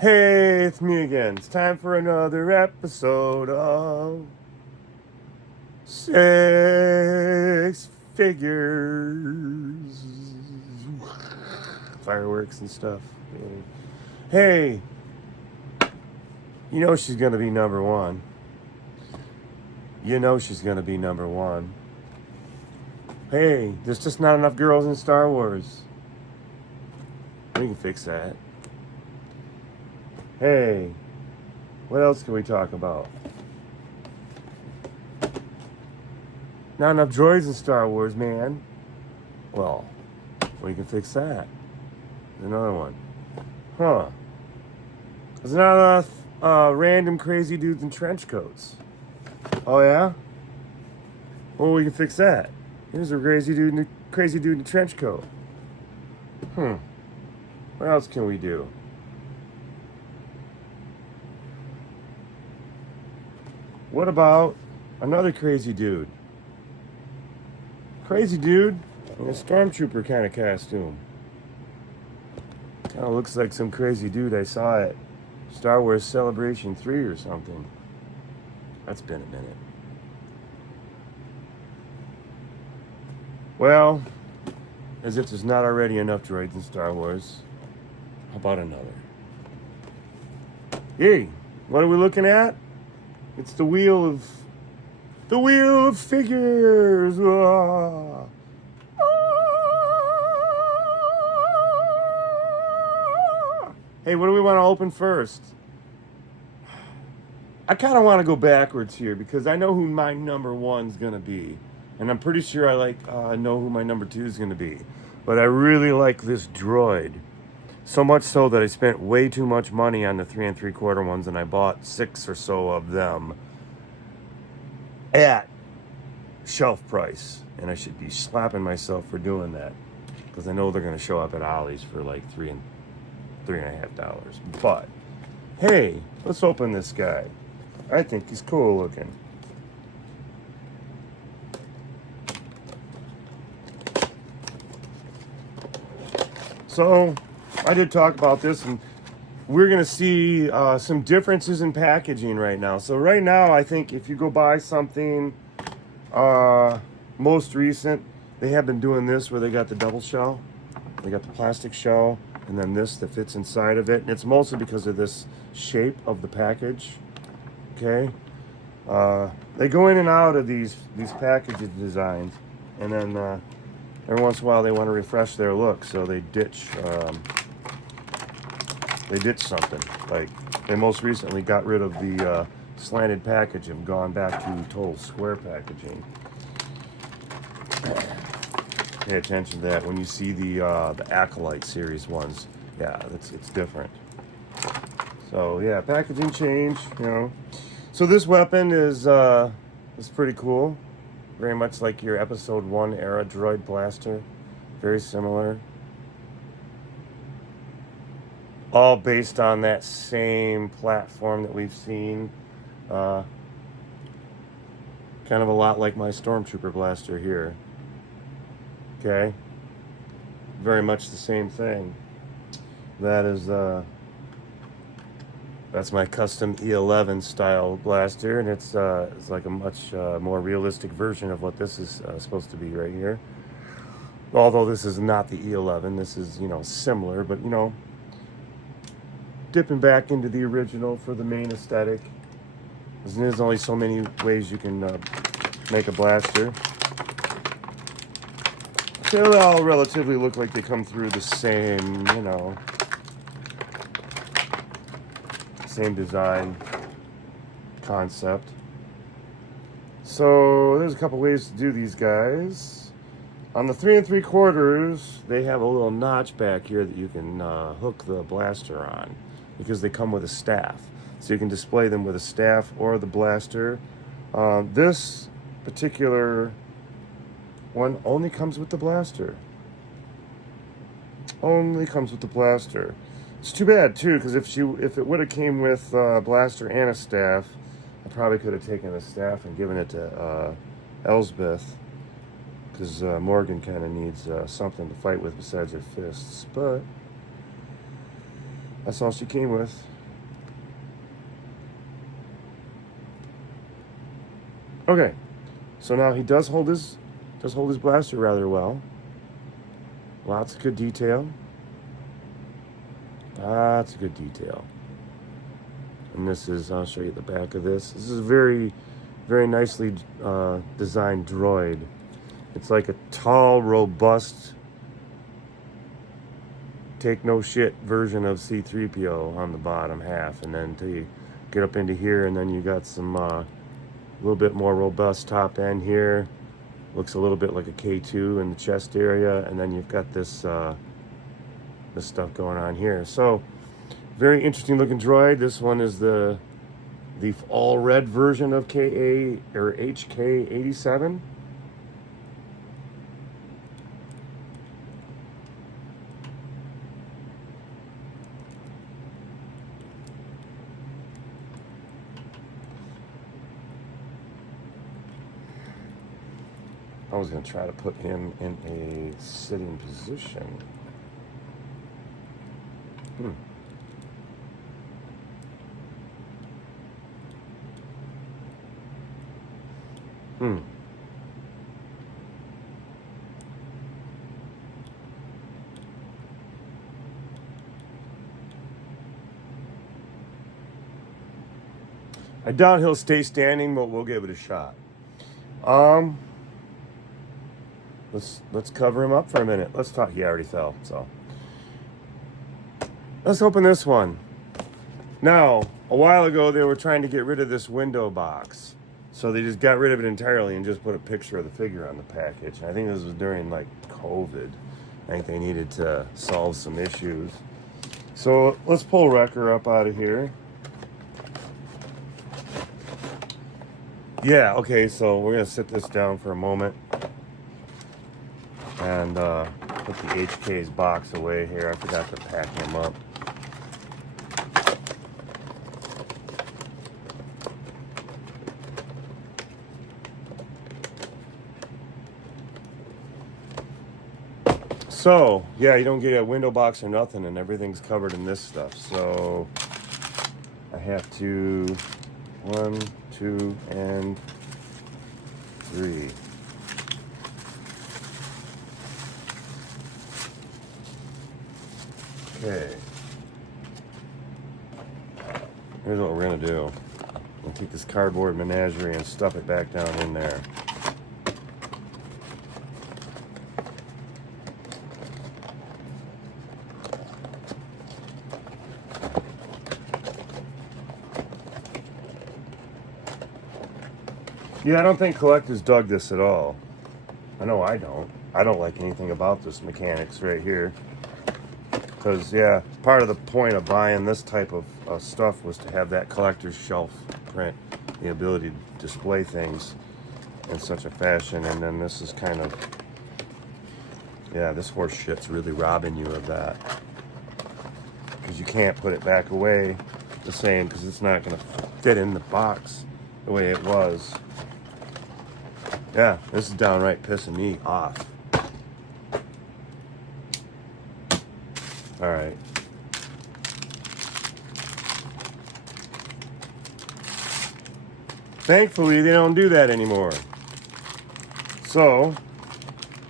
Hey, it's me again. It's time for another episode of Six Figures. Fireworks and stuff. Hey, you know she's gonna be number one. You know she's gonna be number one. Hey, there's just not enough girls in Star Wars. We can fix that. Hey, what else can we talk about? Not enough droids in Star Wars, man. Well, we can fix that. Another one. Huh. There's not enough random crazy dudes in trench coats. Oh, yeah? Well, we can fix that. Here's a crazy dude in a trench coat. What else can we do? What about another crazy dude? Crazy dude in a stormtrooper kind of costume. Kind of looks like some crazy dude I saw at Star Wars Celebration 3 or something. That's been a minute. Well, as if there's not already enough droids in Star Wars, how about another? Hey, what are we looking at? It's the wheel of figures. Ah. Hey, what do we want to open first? I kind of want to go backwards here because I know who my number one's gonna be, and I'm pretty sure I know who my number two is gonna be. But I really like this droid. So much so that I spent way too much money on the 3 3/4 ones, and I bought 6 or so of them at shelf price. And I should be slapping myself for doing that because I know they're going to show up at Ollie's for like $3.50. But hey, let's open this guy. I think he's cool looking. So I did talk about this, and we're going to see some differences in packaging right now. So right now, I think if you go buy something most recent, they have been doing this where they got the double shell. They got the plastic shell, and then this that fits inside of it. And it's mostly because of this shape of the package. Okay? They go in and out of these package designs, and then every once in a while they want to refresh their look, so they ditch something. Like they most recently got rid of the slanted package and gone back to total square packaging. Pay attention to that when you see the Acolyte series ones. Yeah, it's different. So yeah, packaging change, you know. So this weapon is pretty cool. Very much like your Episode 1 era droid blaster. Very similar. All based on that same platform that we've seen. Kind of a lot like my Stormtrooper blaster here. Okay? Very much the same thing. That is, that's my custom E11 style blaster, and it's like a much more realistic version of what this is supposed to be right here. Although this is not the E11, this is, similar, but, dipping back into the original for the main aesthetic. There's only so many ways you can make a blaster. They all relatively look like they come through the same, same design concept. So there's a couple ways to do these guys. On the 3 3/4, they have a little notch back here that you can hook the blaster on because they come with a staff. So you can display them with a staff or the blaster. This particular one only comes with the blaster. Only comes with the blaster. It's too bad too, because if it would have came with a blaster and a staff, I probably could have taken the staff and given it to Elsbeth, because Morgan kind of needs something to fight with besides her fists. But That's all she came with. Okay, so now he does hold his blaster rather well. Lots of good detail. Lots of good detail. And this is, I'll show you the back of this. This is a very, very nicely designed droid. It's like a tall, robust, take no shit version of C-3PO on the bottom half. And then till you get up into here, and then you got some a little bit more robust top end here. Looks a little bit like a K2 in the chest area. And then you've got this this stuff going on here. So very interesting looking droid. This one is the all red version of HK-87. I was going to try to put him in a sitting position. I doubt he'll stay standing, but we'll give it a shot. Let's cover him up for a minute. Let's talk. He already fell, so let's open this one. Now, a while ago, they were trying to get rid of this window box, so they just got rid of it entirely and just put a picture of the figure on the package. And I think this was during like COVID. I think they needed to solve some issues. So let's pull Wrecker up out of here. Yeah, okay, so we're going to sit this down for a moment and put the HK's box away here. I forgot to pack him up. So, yeah, you don't get a window box or nothing, and everything's covered in this stuff. So, I have to 1, 2, and 3. Okay. Here's what we're going to do. We'll take this cardboard menagerie and stuff it back down in there. Yeah, I don't think collectors dug this at all. I know I don't. I don't like anything about this mechanics right here. Because, yeah, part of the point of buying this type of stuff was to have that collector's shelf print. The ability to display things in such a fashion. And then this is kind of... Yeah, this horse shit's really robbing you of that. Because you can't put it back away the same, because it's not going to fit in the box the way it was. Yeah, this is downright pissing me off. All right. Thankfully, they don't do that anymore. So,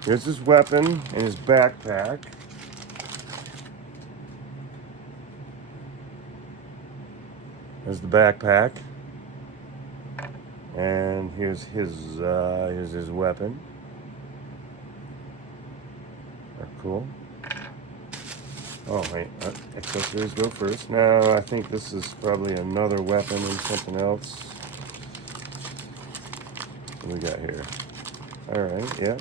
here's his weapon and his backpack. There's the backpack. And here's his weapon. Cool. Oh wait, accessories go first. No, I think this is probably another weapon and something else. What do we got here? All right. Yep.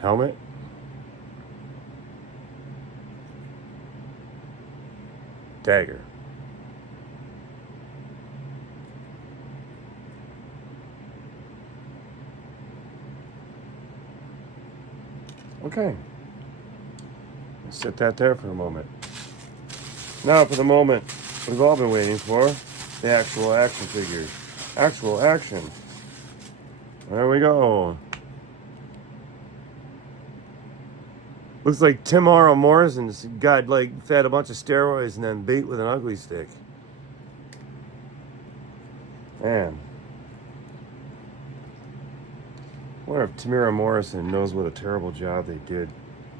Helmet. Dagger. Okay. Sit that there for a moment. Now for the moment we've all been waiting for, the actual action figures. Actual action. There we go. Looks like Tamara Morrison's got like fed a bunch of steroids and then beat with an ugly stick. Man. I wonder if Tamara Morrison knows what a terrible job they did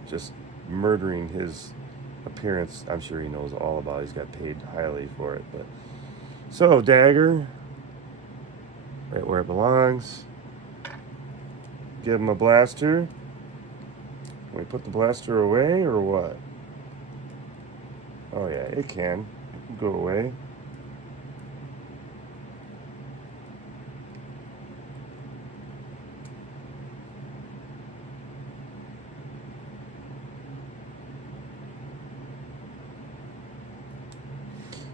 just murdering his appearance. I'm sure he knows all about it. He's got paid highly for it. But so, dagger. Right where it belongs. Give him a blaster. Can we put the blaster away or what? Oh yeah, it can go away.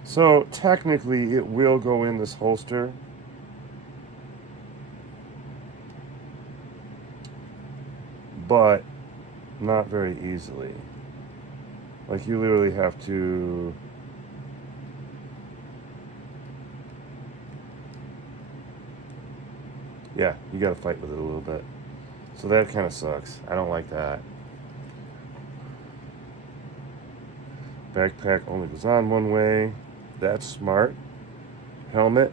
So technically it will go in this holster. But not very easily. Like you literally have to yeah, you gotta fight with it a little bit. So that kind of sucks. I don't like that. Backpack only goes on one way. That's smart. Helmet.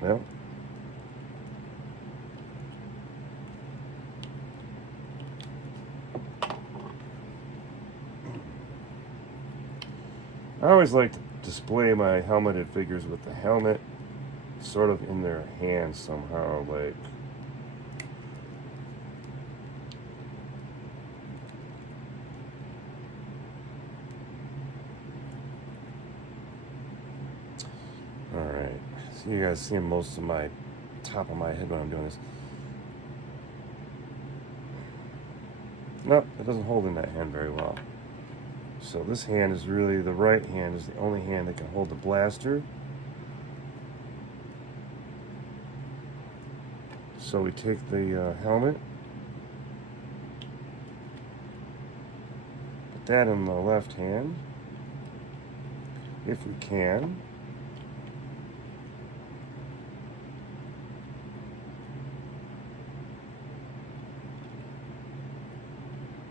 Well. I always like to display my helmeted figures with the helmet sort of in their hands somehow, like alright. So you guys seeing most of my top of my head when I'm doing this. Nope, it doesn't hold in that hand very well. So this hand is really, the right hand is the only hand that can hold the blaster. So we take the helmet, put that in the left hand, if we can.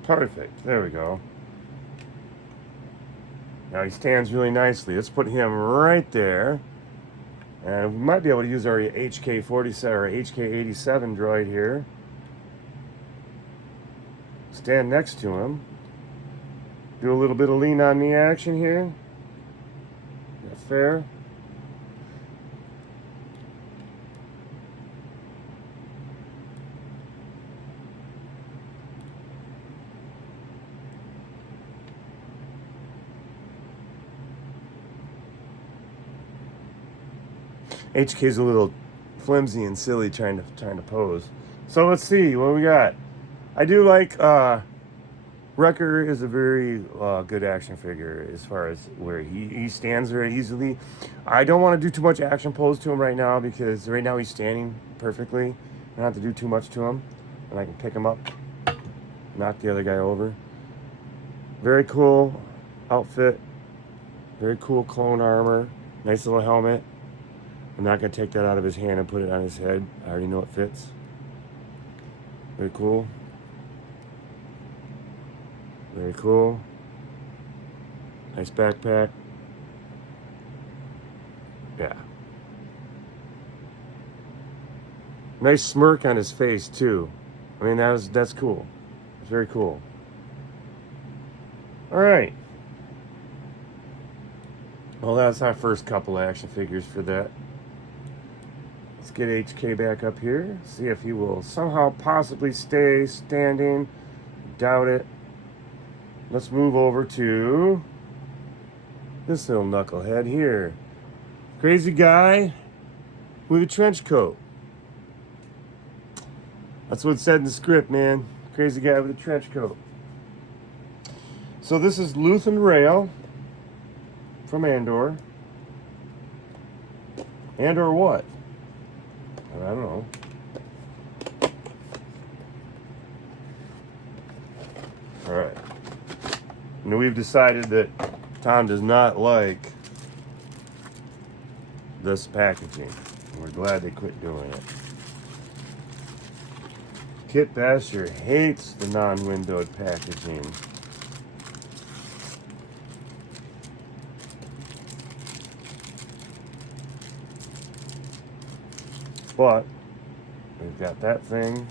Perfect, there we go. Now he stands really nicely. Let's put him right there. And we might be able to use our HK-47 or HK-87 droid here. Stand next to him. Do a little bit of lean on me action here. Is that fair? HK's a little flimsy and silly trying to pose. So let's see what we got. I do like Wrecker is a very good action figure as far as where he stands very easily. I don't want to do too much action pose to him right now because right now he's standing perfectly. I don't have to do too much to him, and I can pick him up, knock the other guy over. Very cool outfit. Very cool clone armor. Nice little helmet. I'm not going to take that out of his hand and put it on his head. I already know it fits. Very cool. Very cool. Nice backpack. Yeah. Nice smirk on his face too. I mean, that's cool. It's very cool. All right. Well, that's our first couple action figures for that. Let's get HK back up here. See if he will somehow possibly stay standing. Doubt it. Let's move over to this little knucklehead here. Crazy guy with a trench coat. That's what it said in the script, man. Crazy guy with a trench coat. So this is Luthan Rael from Andor. Andor what? I don't know. All right. And we've decided that Tom does not like this packaging. We're glad they quit doing it. Kit Basher hates the non-windowed packaging. But we've got that thing.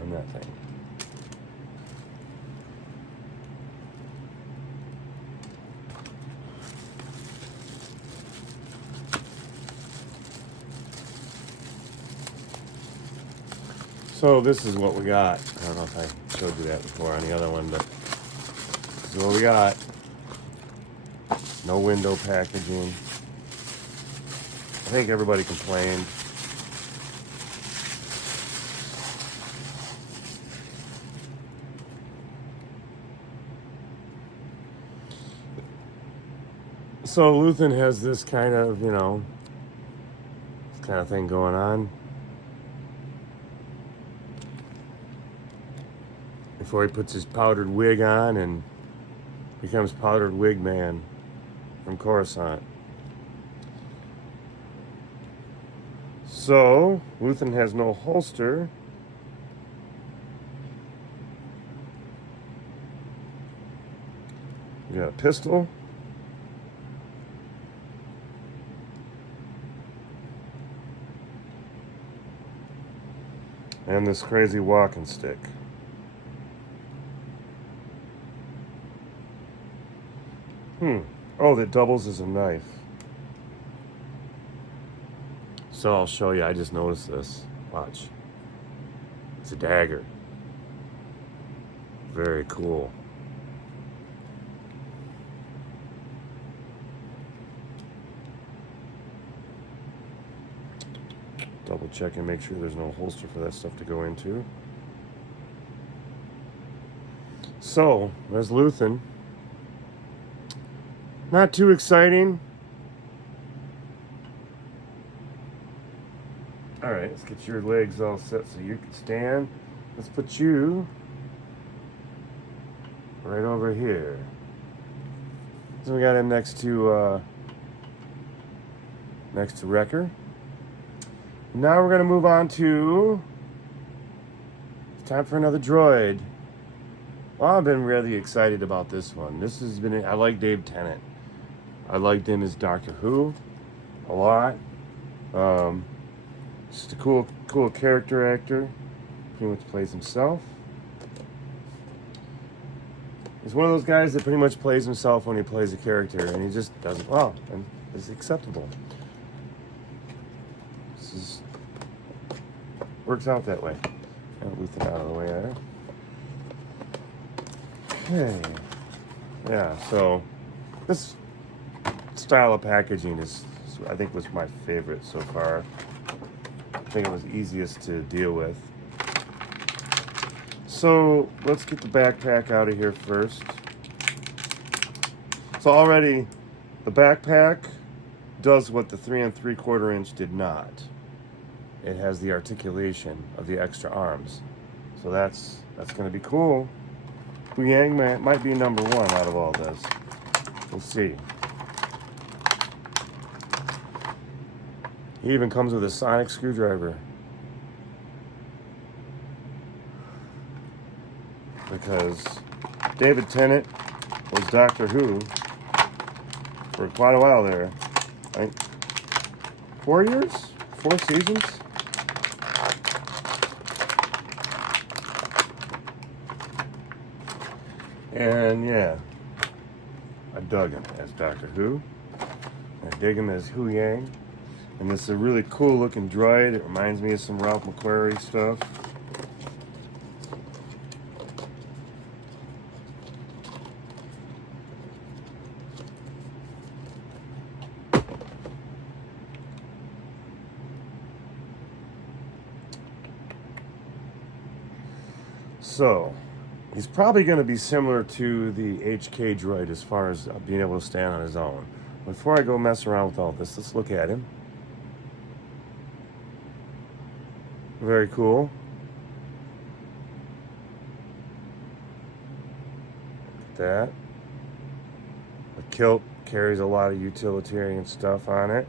And that thing. So this is what we got. I don't know if I showed you that before on the other one, but this is what we got. No window packaging. I think everybody complained. So Luthan has this kind of, thing going on. Before he puts his powdered wig on and becomes powdered wig man from Coruscant. So, Luthan has no holster. You got a pistol. And this crazy walking stick. Oh, that doubles as a knife. So I'll show you. I just noticed this. Watch. It's a dagger. Very cool. Double check and make sure there's no holster for that stuff to go into. So, there's Luthan. Not too exciting. All right, let's get your legs all set so you can stand. Let's put you right over here. So we got him next to Wrecker. Now we're gonna move on to, it's time for another droid. Well, I've been really excited about this one. I like Dave Tennant. I liked him as Doctor Who a lot. Just a cool character actor. Pretty much plays himself. He's one of those guys that pretty much plays himself when he plays a character, and he just does it well, and is acceptable. Works out that way. I'll Luthan out of the way there. Okay. Yeah, so this style of packaging I think was my favorite so far. I think it was easiest to deal with. So let's get the backpack out of here first. So already the backpack does what the 3 3/4 inch did not. It has the articulation of the extra arms. So that's going to be cool. Huyang might be number one out of all this. We'll see. He even comes with a sonic screwdriver. Because David Tennant was Doctor Who for quite a while there. 4 years? 4 seasons? And yeah, I dug him as Doctor Who. I dig him as Huyang. And this is a really cool looking droid. It reminds me of some Ralph McQuarrie stuff. So, he's probably going to be similar to the HK droid as far as being able to stand on his own. Before I go mess around with all this, let's look at him. Very cool. Look at that. The kilt carries a lot of utilitarian stuff on it,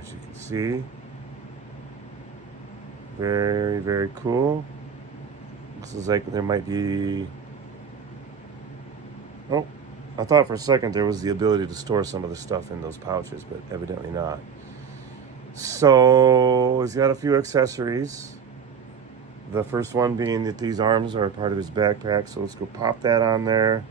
as you can see. Very, very cool. This is like there might be... Oh, I thought for a second there was the ability to store some of the stuff in those pouches, but evidently not. So he's got a few accessories. The first one being that these arms are part of his backpack. So let's go pop that on there.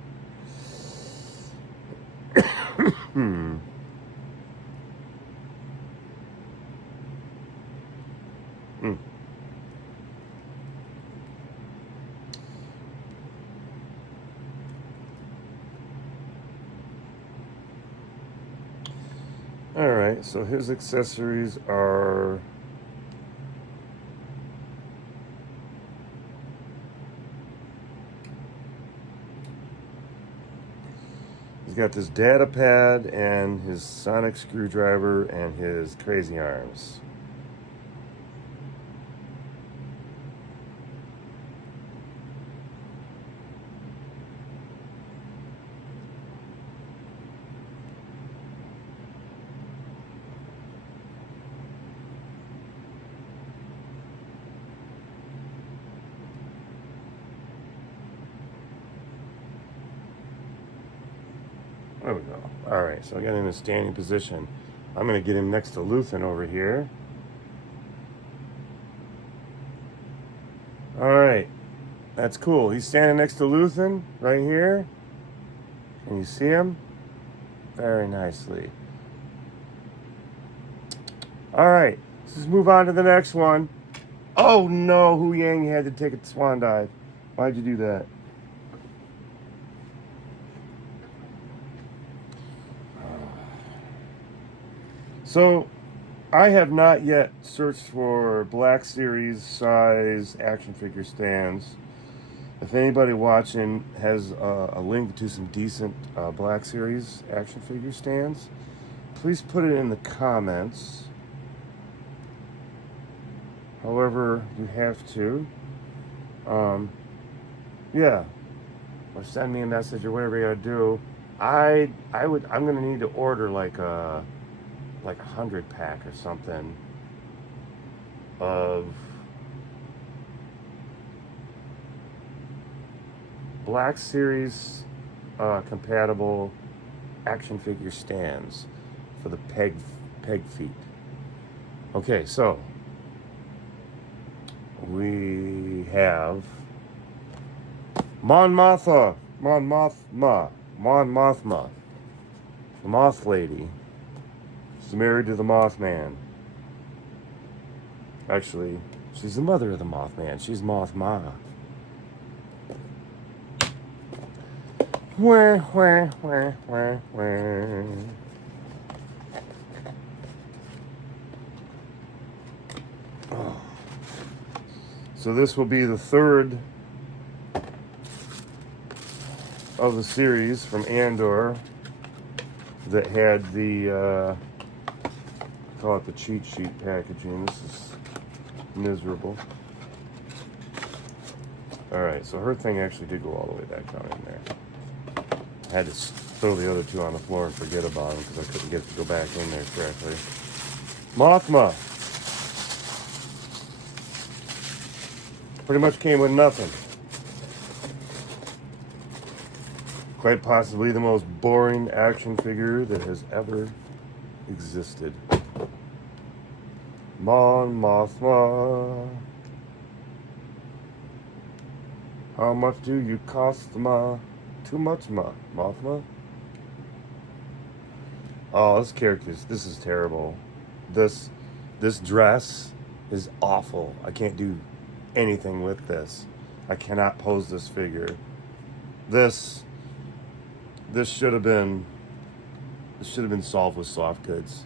All right, so his accessories are... He's got this data pad and his sonic screwdriver and his crazy arms. There we go. All right, so I got him in a standing position. I'm going to get him next to Luthan over here. All right, that's cool. He's standing next to Luthan right here. Can you see him? Very nicely. All right, let's just move on to the next one. Oh no, Huyang had to take a swan dive. Why'd you do that? So, I have not yet searched for Black Series size action figure stands. If anybody watching has a link to some decent Black Series action figure stands, please put it in the comments. However you have to. Yeah. Or send me a message or whatever you gotta do. I'm gonna need to order like a 100 pack or something of Black Series compatible action figure stands for the peg feet. Okay, so we have Mothma, the Moth Lady. She's married to the Mothman. Actually, she's the mother of the Mothman. She's Mothma. Wah, wah, wah, wah, wah. Oh. So this will be the third of the series from Andor that had the call it the cheat sheet packaging. This is miserable. Alright, so her thing actually did go all the way back down in there. I had to throw the other two on the floor and forget about them because I couldn't get it to go back in there correctly. Mothma. Pretty much came with nothing. Quite possibly the most boring action figure that has ever existed. Mothma. How much do you cost, ma? Too much, ma. Mothma? Oh, this is terrible. This dress is awful. I can't do anything with this. I cannot pose this figure. This should have been solved with soft goods.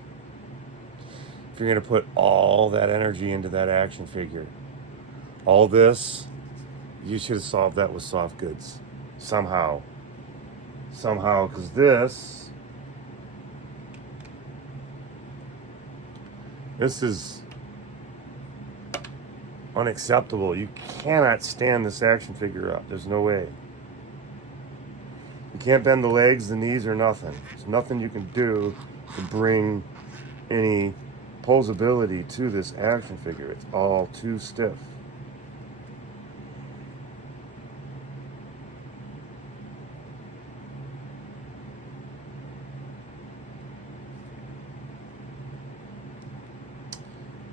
If you're gonna put all that energy into that action figure, all this, you should have solved that with soft goods. Somehow, because this This is unacceptable. You cannot stand this action figure up. There's no way. You can't bend the legs, the knees, or nothing. There's nothing you can do to bring any posability to this action figure. It's all too stiff.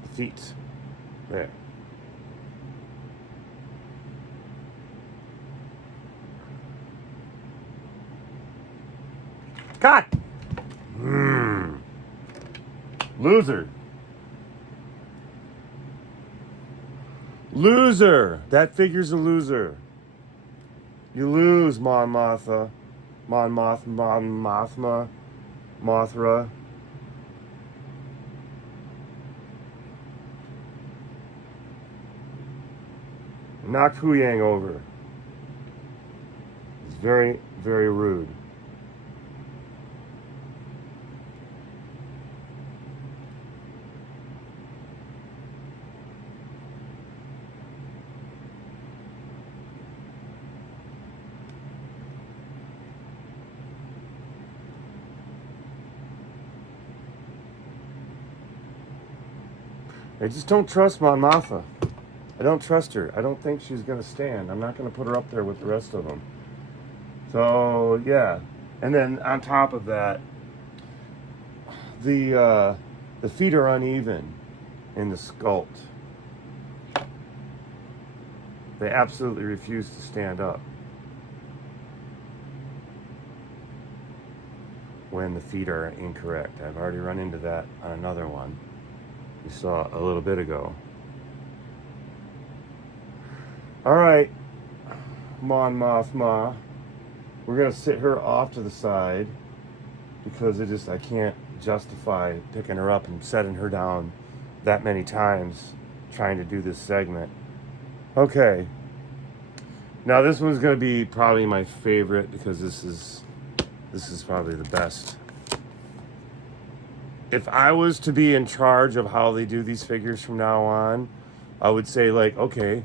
The feet. There. God! Loser. Loser! That figure's a loser. You lose, Mothma. Mothra. Knocked Huyang over. It's very, very rude. I just don't trust Mothma. I don't trust her. I don't think she's going to stand. I'm not going to put her up there with the rest of them. So, yeah. And then on top of that, the feet are uneven in the sculpt. They absolutely refuse to stand up when the feet are incorrect. I've already run into that on another one we saw a little bit ago. All right, Mothma. We're gonna sit her off to the side because I can't justify picking her up and setting her down that many times trying to do this segment. Okay. Now this one's gonna be probably my favorite because this is probably the best. If I was to be in charge of how they do these figures from now on, I would say, like, okay,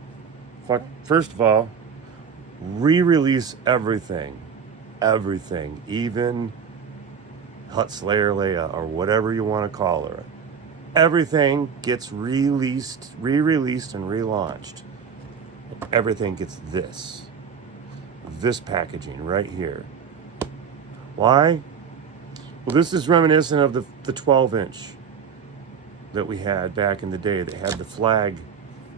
first of all, re-release everything, even Hut Slayer Leia or whatever you want to call her. Everything gets re-released and relaunched. Everything gets this packaging right here. Why? Well, this is reminiscent of the 12-inch that we had back in the day. They had the flag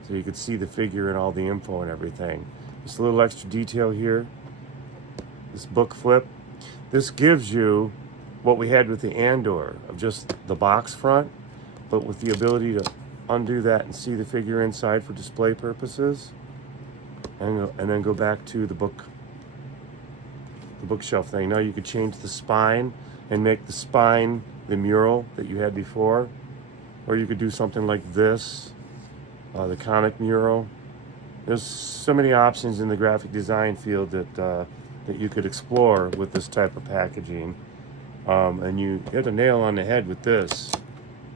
so you could see the figure and all the info and everything. Just a little extra detail here. This book flip. This gives you what we had with the Andor of just the box front, but with the ability to undo that and see the figure inside for display purposes, and then go back to the bookshelf thing. Now you could change the spine and make the spine the mural that you had before, or you could do something like this, the comic mural. There's so many options in the graphic design field that you could explore with this type of packaging, and you hit a nail on the head with this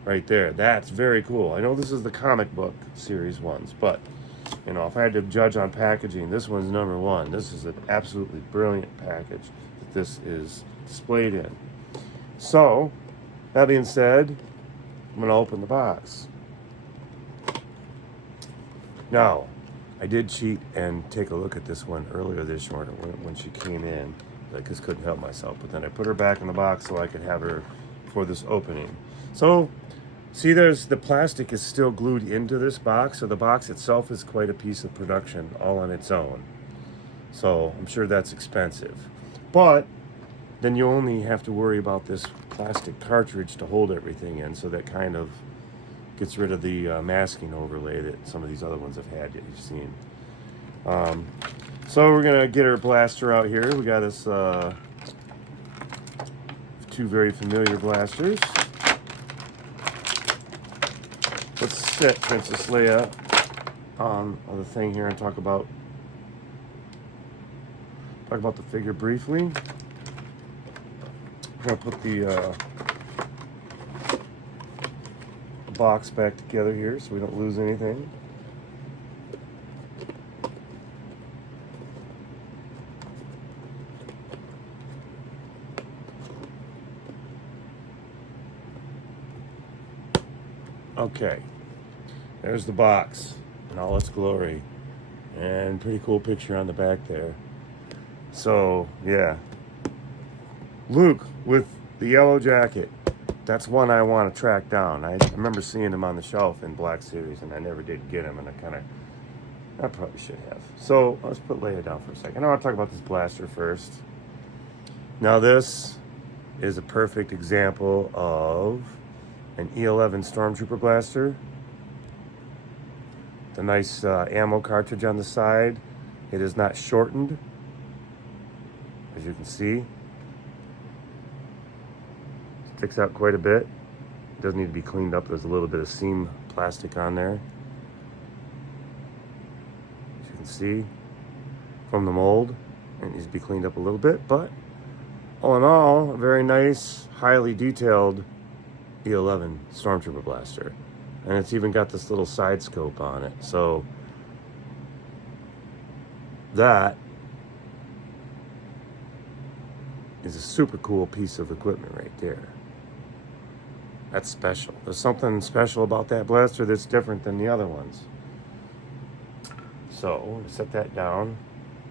right there. That's very cool. I know this is the comic book series ones, but you know, if I had to judge on packaging, this one's number one. This is an absolutely brilliant package that this is displayed in. So, that being said, I'm going to open the box. Now, I did cheat and take a look at this one earlier this morning when she came in. I just couldn't help myself. But then I put her back in the box so I could have her for this opening. So, see, the plastic is still glued into this box, so the box itself is quite a piece of production all on its own. So, I'm sure that's expensive. But then you only have to worry about this plastic cartridge to hold everything in, so that kind of gets rid of the masking overlay that some of these other ones have had that you've seen. So we're going to get our blaster out here. We got us two very familiar blasters. Let's set Princess Leia on the thing here and talk about the figure briefly. I'm going to put the box back together here so we don't lose anything. Okay, there's the box in all its glory, and pretty cool picture on the back there. So yeah, Luke with the yellow jacket. That's one I want to track down. I remember seeing him on the shelf in Black Series, and I never did get him, and I probably should have. So let's put Leia down for a second. I want to talk about this blaster first. Now this is a perfect example of an E11 Stormtrooper blaster. The nice ammo cartridge on the side. It is not shortened, as you can see. Sticks out quite a bit. It does need to be cleaned up. There's a little bit of seam plastic on there, as you can see from the mold. It needs to be cleaned up a little bit, but all in all, a very nice, highly detailed E11 Stormtrooper blaster. And it's even got this little side scope on it. So that is a super cool piece of equipment right there. That's special. There's something special about that blaster that's different than the other ones. So we'll set that down.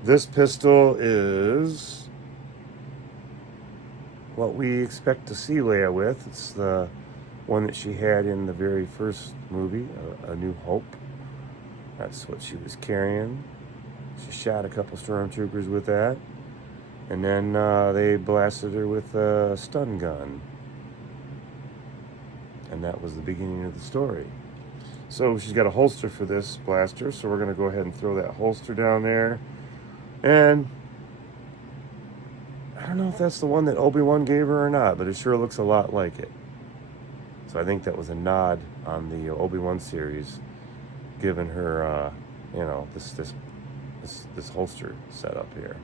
This pistol is what we expect to see Leia with. It's the one that she had in the very first movie, A New Hope. That's what she was carrying. She shot a couple stormtroopers with that. And then they blasted her with a stun gun. And that was the beginning of the story. So she's got a holster for this blaster, so we're going to go ahead and throw that holster down there. And I don't know if that's the one that Obi-Wan gave her or not, but it sure looks a lot like it. So I think that was a nod on the Obi-Wan series, giving her, you know, this holster setup here.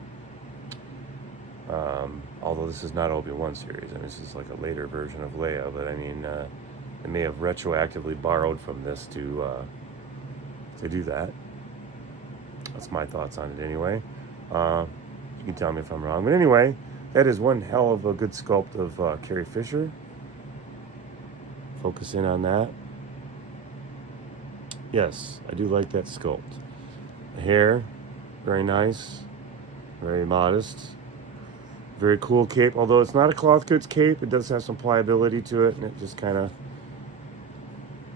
Although this is not Obi-Wan series, and this is like a later version of Leia, but I mean, they may have retroactively borrowed from this to do that. That's my thoughts on it anyway. You can tell me if I'm wrong, but anyway, that is one hell of a good sculpt of Carrie Fisher. Focus in on that. Yes, I do like that sculpt. The hair, very nice, very modest. Very cool cape, although it's not a cloth goods cape, it does have some pliability to it, and it just kind of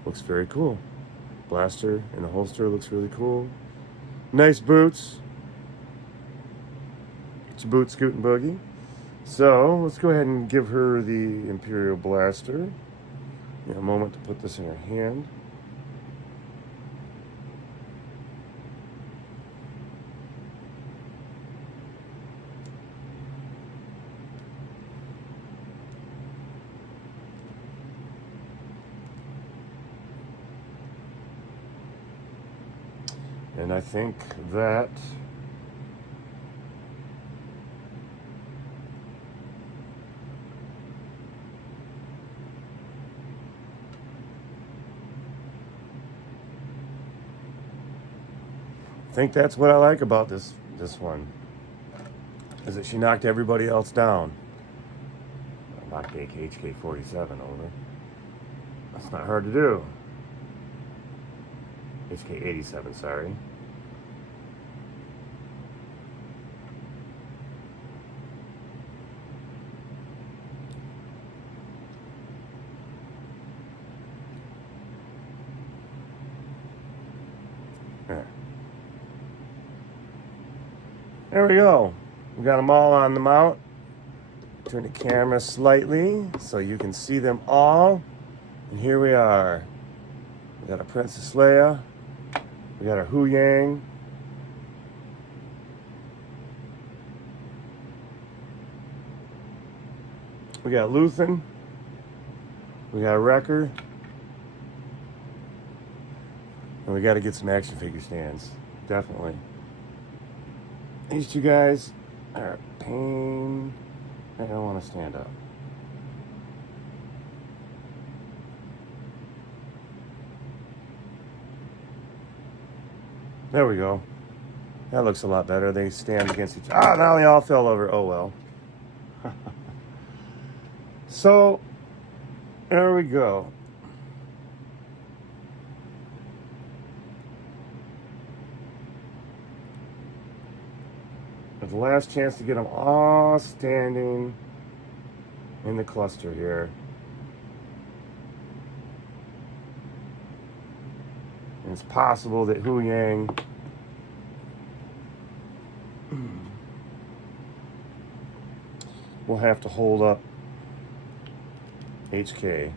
looks very cool. Blaster in the holster looks really cool. Nice boots. Get your boots, Scoot and Boogie. So let's go ahead and give her the Imperial blaster. A moment to put this in her hand. And I think that that's what I like about this one, is that she knocked everybody else down. Knocked HK-87 over. That's not hard to do. HK-87, sorry. There we go. We got them all on the mount. Turn the camera slightly so you can see them all. And here we are. We got our Princess Leia. We got our Huyang. We got Luthan. We got Wrecker. And we got to get some action figure stands. Definitely. These two guys are a pain. I don't want to stand up. There we go. That looks a lot better. They stand against each other. Ah, now they all fell over. Oh, well. So, there we go. The last chance to get them all standing in the cluster here. And it's possible that Huyang will have to hold up HK.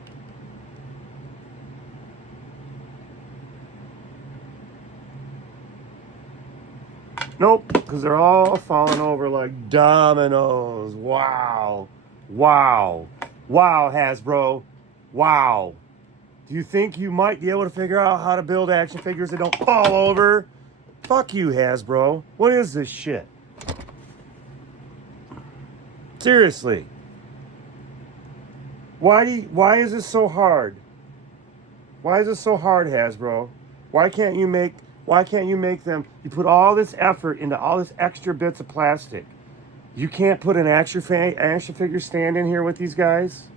Nope, because they're all falling over like dominoes. Wow. Wow. Wow, Hasbro. Wow. Do you think you might be able to figure out how to build action figures that don't fall over? Fuck you, Hasbro. What is this shit? Seriously. Why is this so hard? Why is this so hard, Hasbro? Why can't you make them? You put all this effort into all this extra bits of plastic. You can't put an action figure stand in here with these guys?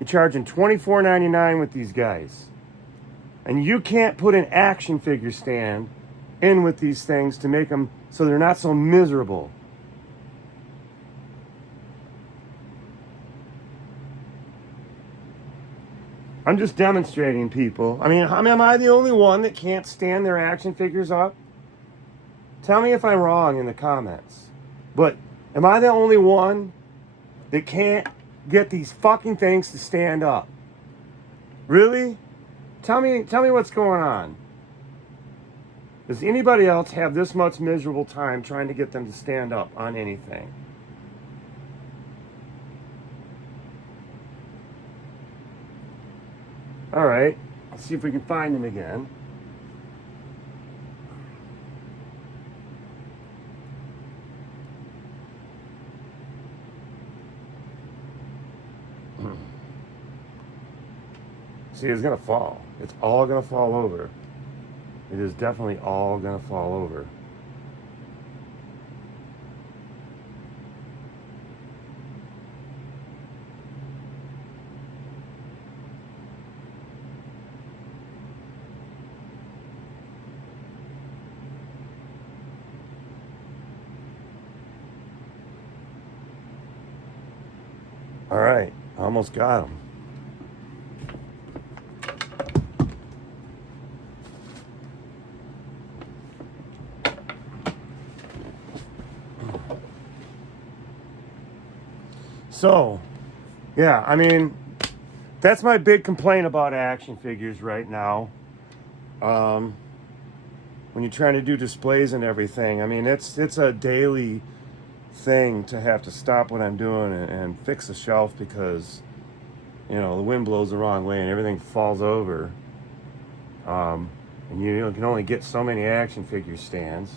You're charging $24.99 with these guys. And you can't put an action figure stand in with these things to make them so they're not so miserable. I'm just demonstrating, people. I mean, am I the only one that can't stand their action figures up? Tell me if I'm wrong in the comments. But am I the only one that can't get these fucking things to stand up? Really? Tell me what's going on. Does anybody else have this much miserable time trying to get them to stand up on anything? All right, let's see if we can find him again. See, it's gonna fall. It's all gonna fall over. It is definitely all gonna fall over. All right, almost got him. So, yeah, I mean, that's my big complaint about action figures right now. When you're trying to do displays and everything, I mean, it's a daily thing to have to stop what I'm doing and fix a shelf because, you know, the wind blows the wrong way and everything falls over. And you can only get so many action figure stands.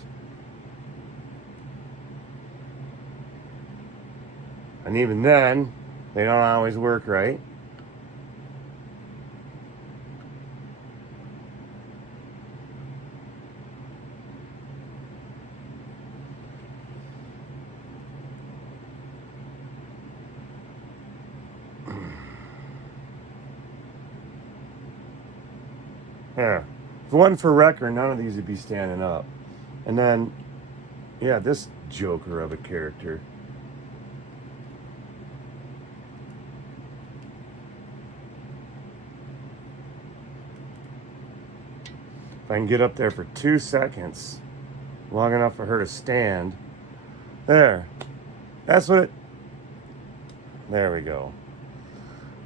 And even then, they don't always work right. Yeah. If it wasn't for Wrecker, none of these would be standing up. And then, yeah, this joker of a character. If I can get up there for 2 seconds, long enough for her to stand. There. That's what there we go.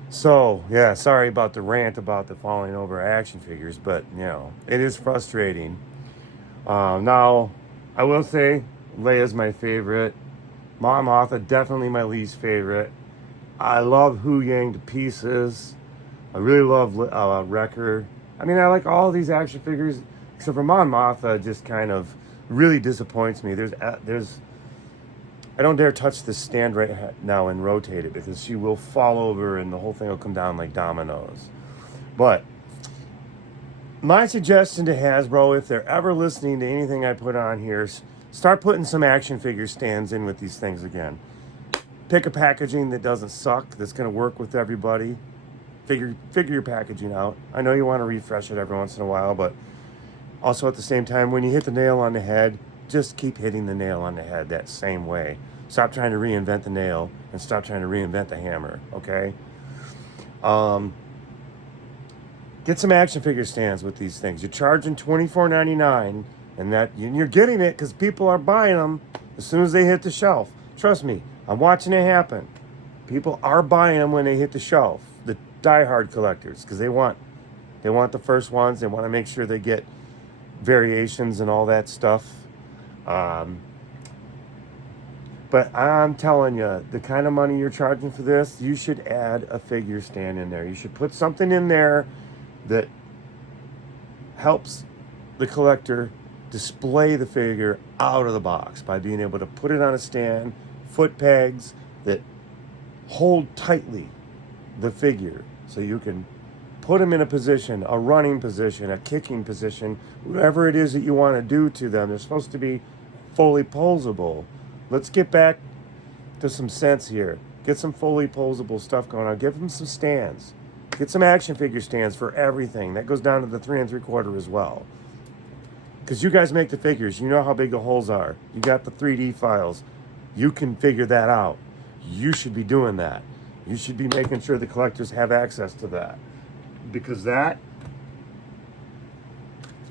So, yeah, sorry about the rant about the falling over action figures, but, you know, it is frustrating. Now, I will say, Leia's my favorite. Mothma, definitely my least favorite. I love Huyang to pieces. I really love Wrecker. I mean, I like all these action figures, except for Mothma, just kind of really disappoints me. I don't dare touch this stand right now and rotate it because she will fall over and the whole thing will come down like dominoes. But My suggestion to Hasbro, if they're ever listening to anything I put on here, start putting some action figure stands in with these things again. Pick a packaging that doesn't suck, that's going to work with everybody. Figure your packaging out. I know you want to refresh it every once in a while, but also at the same time, when you hit the nail on the head, just keep hitting the nail on the head that same way. Stop trying to reinvent the nail and stop trying to reinvent the hammer, okay? Get some action figure stands with these things. You're charging $24.99, and you're getting it because people are buying them as soon as they hit the shelf. Trust me, I'm watching it happen. People are buying them when they hit the shelf. The diehard collectors, because they want the first ones. They want to make sure they get variations and all that stuff. But I'm telling you, the kind of money you're charging for this, you should add a figure stand in there. You should put something in there that helps the collector display the figure out of the box by being able to put it on a stand, foot pegs that hold tightly the figure so you can put them in a position, a running position, a kicking position, whatever it is that you want to do to them. They're supposed to be fully posable. Let's get back to some sense here. Get some fully posable stuff going on. Give them some stands. Get some action figure stands for everything. That goes down to the 3 3/4 as well. Because you guys make the figures. You know how big the holes are. You got the 3D files. You can figure that out. You should be doing that. You should be making sure the collectors have access to that. Because that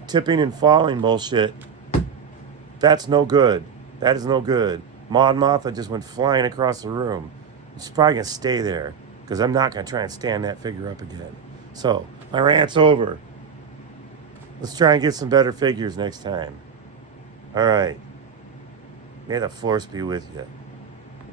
tipping and falling bullshit, that's no good. That is no good. Mothma just went flying across the room. She's probably going to stay there because I'm not going to try and stand that figure up again. So, my rant's over. Let's try and get some better figures next time. All right. May the force be with you.